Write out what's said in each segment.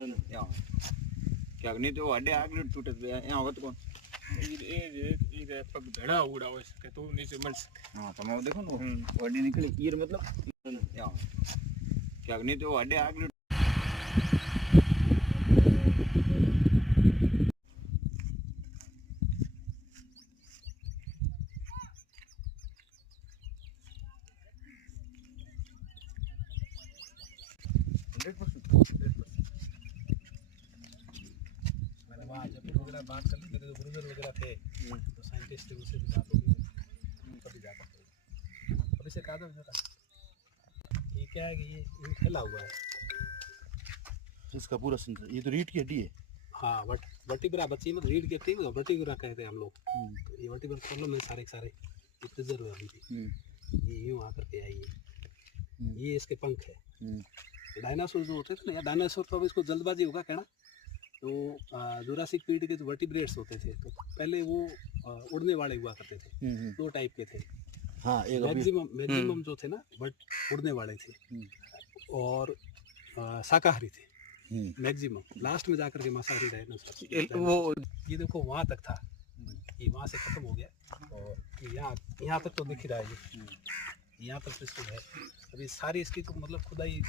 ક્યાંક નહીં તો અડે આગળ તૂટે અહીંયા આવત કોણ पग धड़ा उड़ा हो सके तो नीचे मर सके। हाँ તમે देखो ना अड्डे निकले ईर मतलब ક્યાંક નહીં તો અડે આગળ मैंने वहाँ जब वगैरह बात कर ली, मेरे जो गुरुजन वगैरह थे तो साइंटिस्ट थे, उससे भी बात होगी, तभी जा सकते। अब इसे कहा था ये क्या है कि ये फैला हुआ है इसका पूरा सेंटर ये तो रीढ़ की हड्डी है। हाँ वर्टिब्रा बच्ची में रीढ़ की हड्डी में वर्टिब्रा कहते हैं हम लोग। तो ये वर्टिब्रा प्रॉब्लम है सारे प्रिजर्व है अभी भी। ये यूँ आकर के आई है, ये इसके पंख है। डायनासोर जो होते थे ना, या डायनासोर तो अब इसको जल्दबाजी होगा कहना, तो जुरासिक पीरियड के जो वर्टिब्रेट्स होते थे तो पहले वो उड़ने वाले हुआ करते थे। दो टाइप के थे। हाँ एक मैक्सिमम जो थे ना बट उड़ने वाले थे और शाकाहारी थे मैक्सिमम। लास्ट में जाकर के मांसाहारी डायनासोर वो ये देखो वहाँ तक था, ये वहाँ से खत्म हो गया और यहाँ तक तो दिख ही रहा है, यहाँ तक सिस्टम है। अभी सारी इसकी तो मतलब खुदाई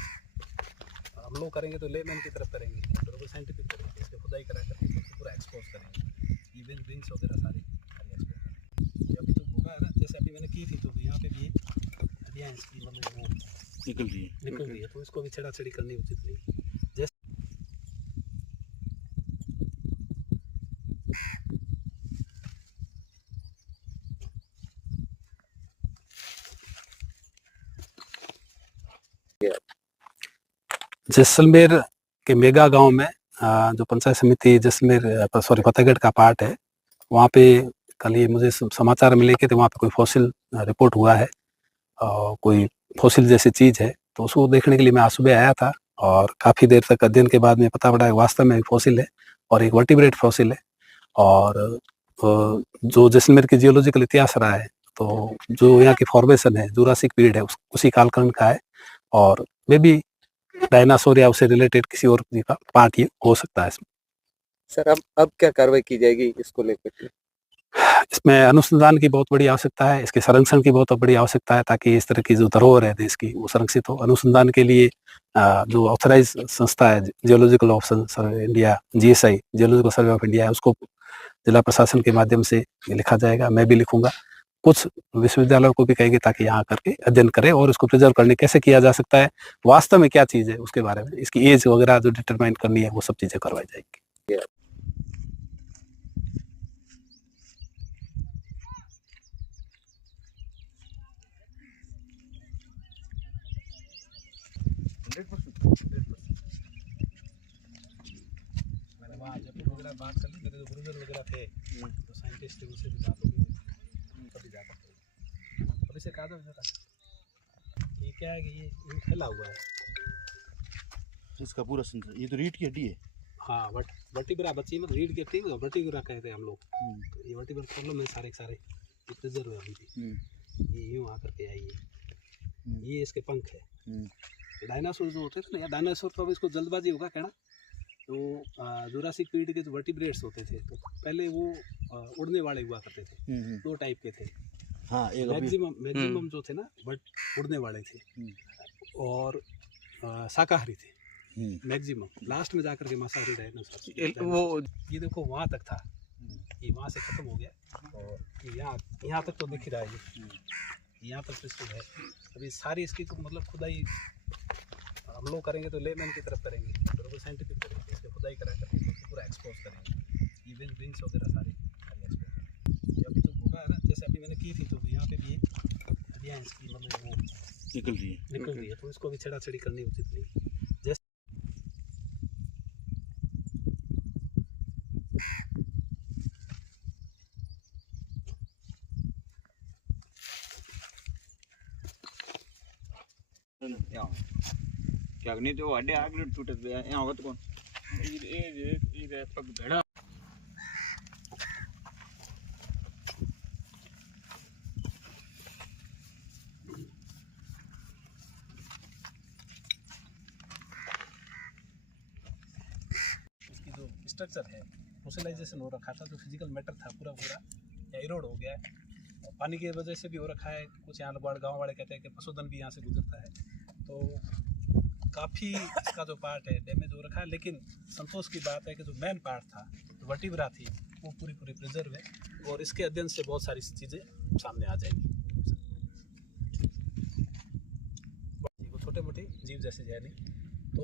हम लोग करेंगे तो लेमैन की तरफ करेंगे, तो साइंटिफिक करेंगे, इसके खुदाई करा करके पूरा एक्सपोज करेंगे। ये विंग्स वगैरह सारी एक्सपोज करेंगे। अभी तो होगा ना, जैसे अभी मैंने की थी तो यहाँ पे भी हड्डियाँ इसकी मतलब वो निकल रही है, तो इसको भी छेड़ा छेड़ी करनी उचित नहीं। जैसे जैसलमेर के मेगा गांव में जो पंचायत समिति जैसलमेर फतेहगढ़ का पार्ट है, वहाँ पे कल ये मुझे समाचार मिले कि वहाँ पे कोई फॉसिल रिपोर्ट हुआ है और कोई फॉसिल जैसी चीज़ है। तो उसको देखने के लिए मैं आज सुबह आया था और काफ़ी देर तक अध्ययन के बाद में पता पड़ा वास्तव में एक फॉसिल है और एक वर्टिब्रेट फॉसिल है। और जो जैसलमेर की जियोलॉजिकल इतिहास रहा है, तो जो यहाँ की फॉर्मेशन है जुरासिक पीरियड है उसी कालखंड का है और मे भी डायनासोर या उससे रिलेटेड किसी और का पार्ट ये हो सकता है इसमें। सर अब क्या कार्रवाई की जाएगी इसको लेकर? इसमें अनुसंधान की बहुत बड़ी आवश्यकता है, इसके संरक्षण की बहुत बड़ी आवश्यकता है ताकि इस तरह की जो धरोहर है देश की वो संरक्षित हो। अनुसंधान के लिए जो ऑथराइज संस्था है geological option India GSI geological survey of India है, उसको जिला प्रशासन के माध्यम से लिखा जाएगा, मैं भी लिखूंगा। कुछ विश्वविद्यालयों को भी कहेंगे ताकि यहाँ करके अध्ययन करें और इसको प्रिजर्व करने कैसे किया जा सकता है, वास्तव में क्या चीज़ है उसके बारे में, इसकी एज वगैरह जो डिटरमाइन करनी है वो सब चीज़ें करवाई जाएगी। मैंने वहाँ जब वगैरह बात कर ली, मेरे जो गुरुजन वगैरह थे तो साइंटिस्ट थे, उससे भी बात होगी, तभी जा सकते। अब इसे कहा था ये क्या है कि ये फैला हुआ है इसका पूरा सेंटर ये तो रीढ़ की हड्डी है। हाँ वर्टिब्रा बच्ची में रीढ़ की हड्डी में वर्टिब्रा कहते हैं हम लोग। तो ये वर्टिब्रा प्रॉब्लम है सारे प्रिजर्व है अभी भी। ये यूँ आकर के आई है, ये इसके पंख है। डायनासोर जो होते थे ना, या डायनासोर तो अब इसको जल्दबाजी होगा कहना, तो जुरासिक पीरियड के जो वर्टिब्रेट्स होते थे तो पहले वो उड़ने वाले हुआ करते थे। दो टाइप के थे। हाँ एक मैक्सिमम जो थे ना बट उड़ने वाले थे और शाकाहारी थे मैक्सिमम। लास्ट में जाकर के मांसाहारी डायनासोर वो ये देखो वहाँ तक था, ये वहाँ से खत्म हो गया और यहाँ तक तो दिख ही रहा है, यहाँ तक सिस्टम है। अभी सारी इसकी तो मतलब खुदाई हम लोग करेंगे तो लेमैन की तरफ करेंगे, तो साइंटिफिक करेंगे, इसके खुदाई करा करके पूरा एक्सपोज करेंगे। ये विंग्स वगैरह सारी एक्सपोज करेंगे। अभी तो होगा ना, जैसे अभी मैंने की थी तो यहाँ पे भी हड्डियाँ इसकी मतलब वो निकल रही है, तो इसको भी छेड़ा छेड़ी करनी उचित नहीं। जैसे ક્યાંક નહીં તો અડે આગળ તૂટે અહીંયા આવત કોણ पग धड़ा स्ट्रक्चर है, फोसिलाइजेशन हो रखा था, जो फिजिकल मैटर था पूरा या इरोड हो गया है। और पानी की वजह से भी हो रखा है। कुछ यहाँ गाँव वाले कहते हैं कि पशुधन भी यहाँ से गुजरता है, तो काफ़ी इसका जो पार्ट है डैमेज हो रखा है। लेकिन संतोष की बात है कि जो मेन पार्ट था, जो वर्टिब्रा थी, वो पूरी प्रिजर्व है और इसके अध्ययन से बहुत सारी चीज़ें सामने आ जाएंगी। वो छोटे मोटे जीव जैसे है नहीं, तो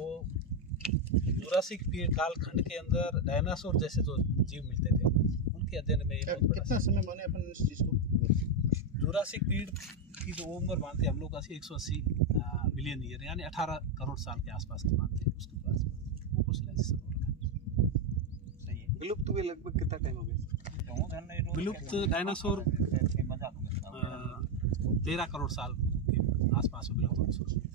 जुरासिक पीरियड कालखंड के अंदर डायनासोर जैसे जो जीव मिलते थे, उनके अध्ययन में ये बहुत बड़ा कितना समय माने अपन इस चीज़ को? जुरासिक पीरियड की जो उम्र मानते हैं हम लोग 180 बिलियन ईयर, यानी 18 करोड़ साल के आसपास की मानते हैं। उसके पास वो फोसिलाइजेशन हो रखा है। सही है। विलुप्त हुए लगभग कितना टाइम हो गया? विलुप्त डायनासोर 13 करोड़ साल के आसपास विलुप्त होने शुरू हुए थे।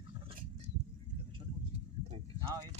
हाँ ये